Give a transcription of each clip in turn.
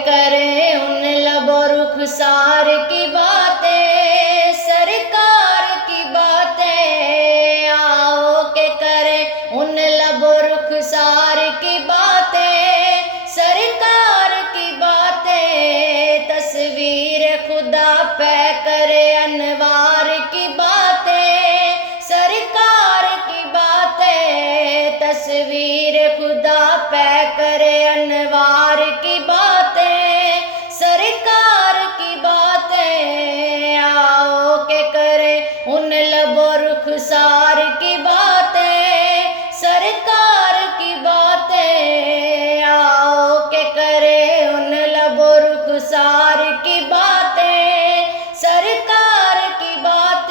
करें उन लबो रुखसार की बातें, सरकार की बातें। आओ के करें उन लबो रुखसार की बातें, सरकार की बातें। तस्वीर खुदा पे करे अनवार की बातें, सरकार की बातें। तस्वीर खुदा पे करे अनवार की बातें, सरकार की बातें। आओ के करें उन लबो रुखसार की बातें, सरकार की बातें। आओ के करें उन लबो रुखसार की बातें, सरकार की बातें।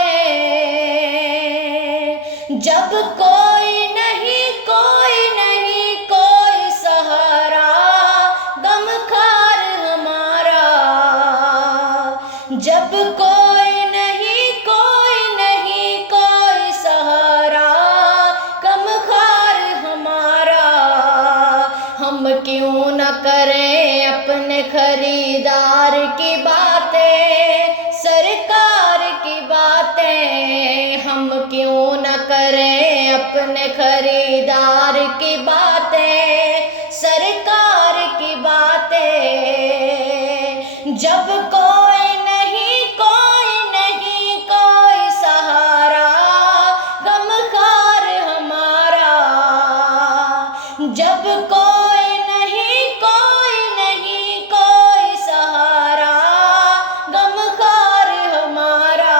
जब कोई नहीं कोई सहारा, गमखार हमारा। जब कोई नहीं कोई सहारा, गमखार हमारा। हम क्यों न करें अपने खरीदार की बातें, सरकार की बातें। हम क्यों न करें अपने खरीदार की बातें, सरकार की बातें। जब कोई नहीं कोई सहारा, गमखार हमारा। जब कोई नहीं कोई सहारा, गमखार हमारा।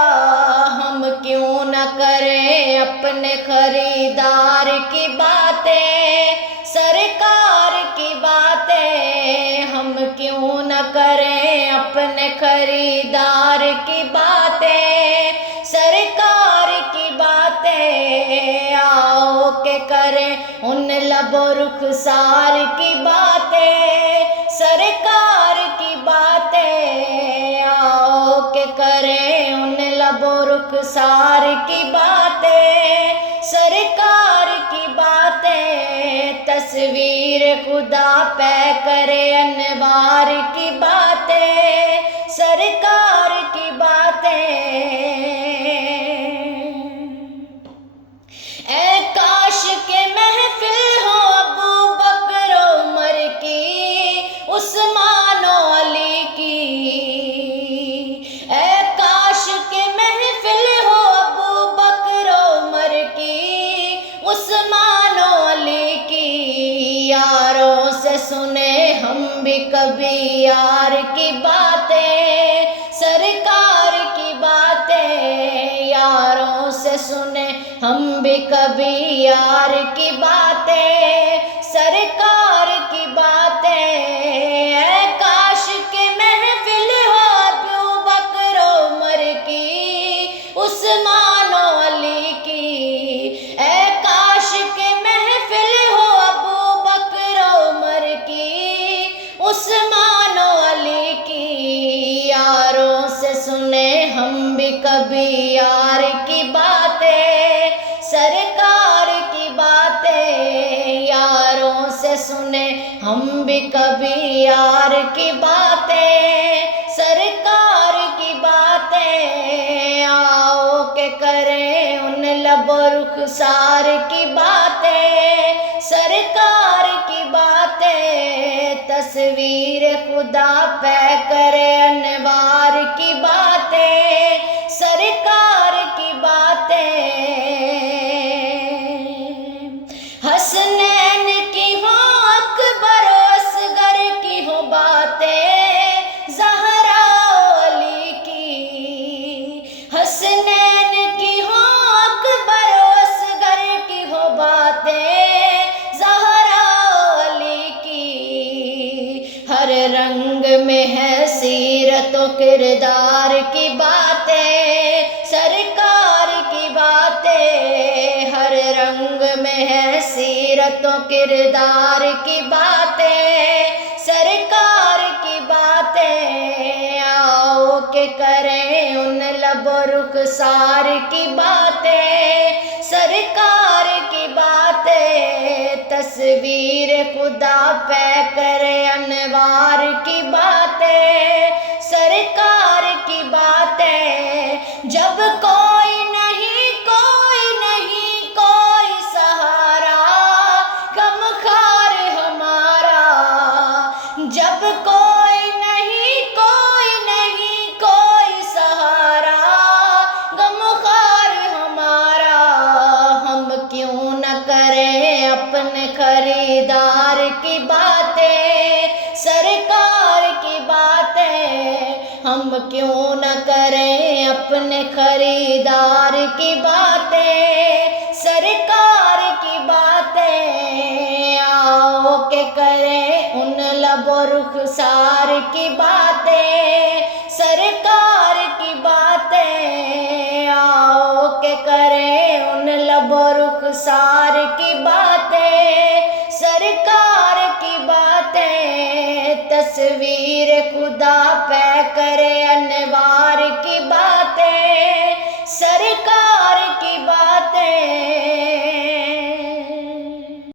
हम क्यों न करें अपने खरीदार की बातें, सरकार की बातें। हम क्यों न करें अपने खरीदार की बातें, सरकार की बातें। आओ के करें उन लबो रुखसार की बातें, सरकार की बातें। आओ के करें उन लबो रुखसार की बातें, सरकार की बातें। तस्वीर खुदा पे करे अनवार की बातें, सरकार की बातें। ऐ काश के महफिल हो अबू बकर उमर की, उस्मान अली की। ऐ काश के महफिल हो अबू बकर उमर की, उस्मान अली की। यारों से सुने हम भी कभी यार की बातें, सरकार की बातें। यारों से सुने हम भी कभी यार की बातें, सरकार की बातें। ऐ काश के महफिल हो अबू बकर उमर की, उस्मान अली की। ऐ काश के महफिल हो अबू बकर उमर की, उस्मान अली की। यारों से सुने हम भी कभी यार की बातें, सरकार की बातें। यारों से सुने हम भी कभी यार की बातें, सरकार की बातें। आओ के करें उन लबो रुखसार की बातें, सरकार की बातें। तस्वीर खुदा पे करे अनवार की बातें, सरकार की बातें। हसनैन की हो अकबर असगर की हो बातें, ज़हरा अली की। हसनैन की हो अकबर असगर की हो बातें, ज़हरा अली की। हर रंग में है सीरत व किरदार की बातें, सरकार की बातें। हर रंग में है सीरत व किरदार की बातें, सरकार की बातें। आओ के करें उन लबो रुखसार की बातें, सरकार की बातें। तस्वीर खुदा पे करे अनवार की बातें, सरकार की बातें। जब कोई नहीं कोई सहारा, गमखार हमारा। जब कोई नहीं कोई सहारा, गमखार हमारा। हम क्यों न करें अपने खरीदार की बातें, सरकार की बातें। हम क्यों न करें अपने खरीदार की बातें, सरकार की बातें। आओ के करें उन लबो रुखसार की बातें, सरकार की बातें। आओ के करें उन लबो रुखसार की बातें, सरकार की बातें। तस्वीर खुदा पे करे अनवार